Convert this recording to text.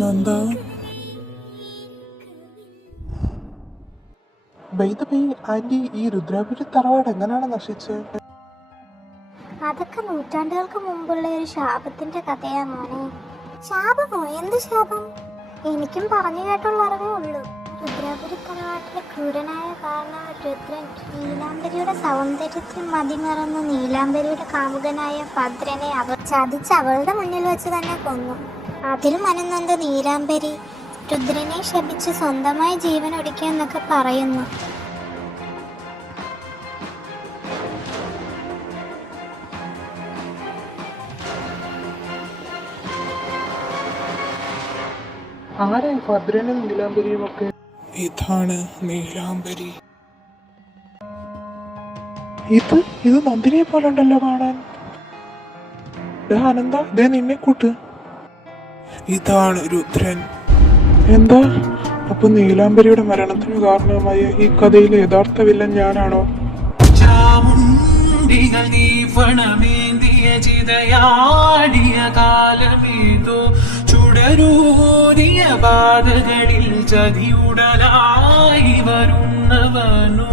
Nanda anti, ഈ രുദ്രാപുരി തറവാട് എങ്ങനെയാണ് നശിച്ചത്? അതൊക്കെ നൂറ്റാണ്ടുകൾക്ക് മുമ്പുള്ള ഒരു ശാപത്തിന്റെ കഥയാ മോനെ. ശാപമോ? എന്ത് ശാപം? എനിക്കും പറഞ്ഞു കേട്ടുള്ള അറിവേ ഉള്ളൂ. രുദ്രാപുരി തറവാട്ടിലെ ക്രൂരനായ കാരണവർ രുദ്രൻ നീലാംബരിയുടെ സൗന്ദര്യത്തിൽ മതിമറന്ന് നീലാംബരിയുടെ കാമുകനായ ഭദ്രനെ ചതിച്ച് അവളുടെ മുന്നിൽ വെച്ച് തന്നെ കൊന്നു. അതിൽ മനംനൊന്ത നീലാംബരി രുദ്രനെ ശപിച്ച് സ്വന്തമായി ജീവൻ ഒടുക്കിയെന്നൊക്കെ പറയുന്നു. ആരായി ഭദ്രനും നീലാംബരിയും ഒക്കെ? ഇതാണ് നീലാംബരി. ഇത് നന്ദിനിയെ പോലെ ഉണ്ടല്ലോ കാണാൻ. ആനന്ദ, ഇതേ നിന്നെ കൂട്ട്. ഇതാണ് രുദ്രൻ. എന്താ അപ്പൊ നീലാംബരിയുടെ മരണത്തിന് കാരണമായ ഈ കഥയിലെ യഥാർത്ഥ വില്ലൻ ഞാനാണോ? ചുടരൂരിയ പാതകളിൽ ചതിയുടലായി വരുന്നവനു